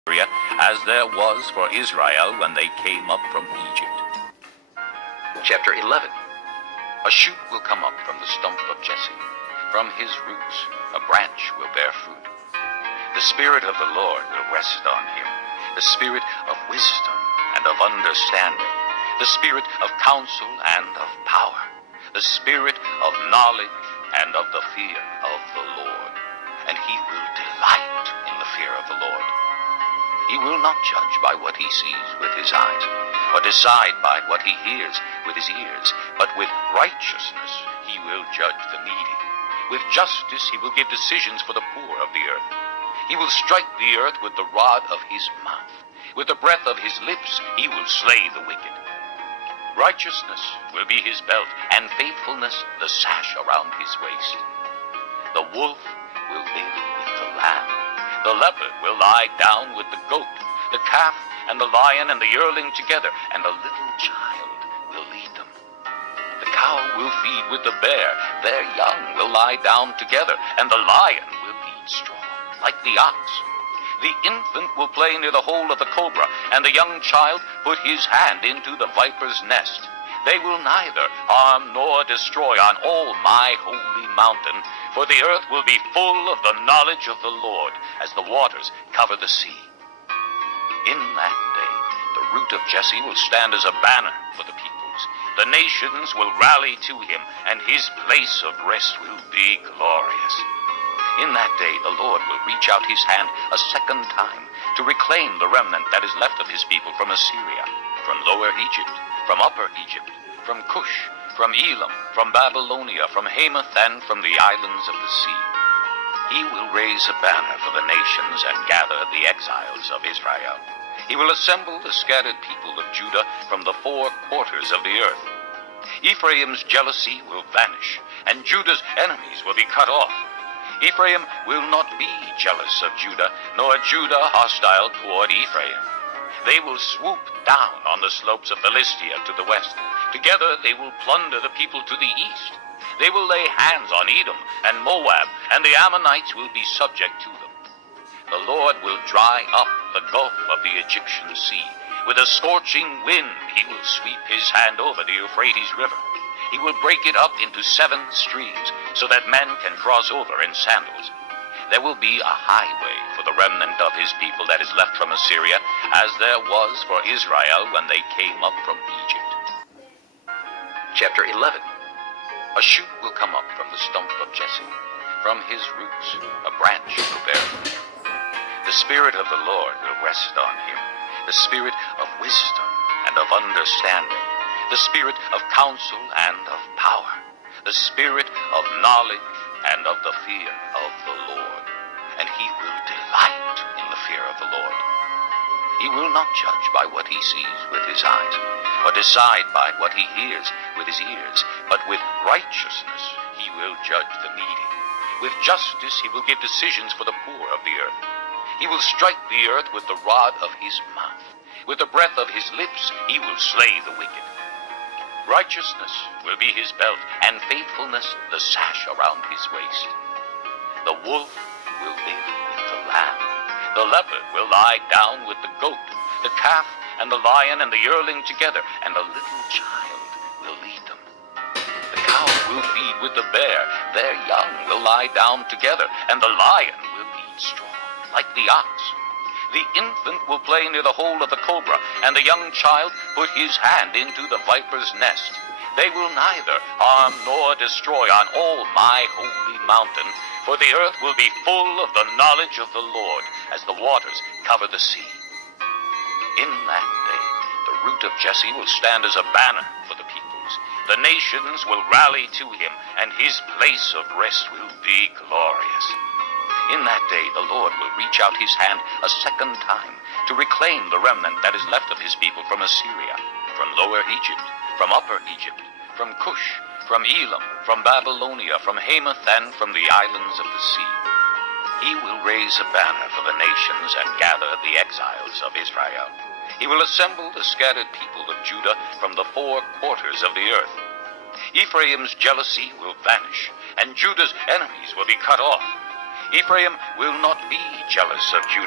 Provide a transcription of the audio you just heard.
as there was for Israel when they came up from Egypt. Chapter 11. A shoot will come up from the stump of Jesse. From his roots a branch will bear fruit. The Spirit of the Lord will rest on him, the Spirit of wisdom and of understanding, the Spirit of counsel and of power, the Spirit of knowledge and of the fear of the Lord. And he will delight in the fear of the Lord. He will not judge by what he sees with his eyes, or decide by what he hears with his ears, but with righteousness he will judge the needy. With justice he will give decisions for the poor of the earth. He will strike the earth with the rod of his mouth. With the breath of his lips he will slay the wicked. Righteousness will be his belt, and faithfulness the sash around his waist. The wolf will live with the lamb. The leopard will lie down with the goat. The calf and the lion and the yearling together, and a little child will lead them. The cow will feed with the bear. Their young will lie down together, and the lion will eat straw like the ox. The infant will play near the hole of the cobra, and the young child put his hand into the viper's nest. They will neither harm nor destroy on all my holy mountain, for the earth will be full of the knowledge of the Lord, as the waters cover the sea. In that day, the root of Jesse will stand as a banner for the peoples. The nations will rally to him, and his place of rest will be glorious. In that day, the Lord will reach out his hand a second time to reclaim the remnant that is left of his people from Assyria, from Lower Egypt, from Upper Egypt, from Cush, from Elam, from Babylonia, from Hamath, and from the islands of the sea. He will raise a banner for the nations and gather the exiles of Israel. He will assemble the scattered people of Judah from the four quarters of the earth. Ephraim's jealousy will vanish, and Judah's enemies will be cut off. Ephraim will not be jealous of Judah, nor Judah hostile toward Ephraim. They will swoop down on the slopes of Philistia to the west. Together they will plunder the people to the east. They will lay hands on Edom and Moab, and the Ammonites will be subject to them. The Lord will dry up the gulf of the Egyptian sea. With a scorching wind he will sweep his hand over the Euphrates River. He will break it up into 7 streams, so that men can cross over in sandals. There will be a highway for the remnant of his people that is left from Assyria, as there was for Israel when they came up from Egypt. Chapter 11. A shoot will come up from the stump of Jesse. From his roots a branch will bear fruit. The Spirit of the Lord will rest on him, the Spirit of wisdom and of understanding, the Spirit of counsel and of power, the Spirit of knowledge and of the fear of the Lord. And he will delight in the fear of the Lord. He will not judge by what he sees with his eyes, or decide by what he hears with his ears, but with righteousness he will judge the needy. With justice he will give decisions for the poor of the earth. He will strike the earth with the rod of his mouth. With the breath of his lips he will slay the wicked. Righteousness will be his belt, and faithfulness the sash around his waist. The wolf will live with the lamb. The leopard will lie down with the goat. The calf and the lion and the yearling together, and a little child will lead them. The cow will feed with the bear. Their young will lie down together, and the lion will eat straw like the ox. The infant will play near the hole of the cobra, and the young child put his hand into the viper's nest. They will neither harm nor destroy on all my holy mountain, for the earth will be full of the knowledge of the Lord, as the waters cover the sea. In that day, the root of Jesse will stand as a banner for the peoples. The nations will rally to him, and his place of rest will be glorious. In that day, the Lord will reach out his hand a second time to reclaim the remnant that is left of his people from Assyria, from Lower Egypt, from Upper Egypt, from Cush, from Elam, from Babylonia, from Hamath, and from the islands of the sea. He will raise a banner for the nations and gather the exiles of Israel. He will assemble the scattered people of Judah from the four quarters of the earth. Ephraim's jealousy will vanish, and Judah's enemies will be cut off. Ephraim will not be jealous of Judah,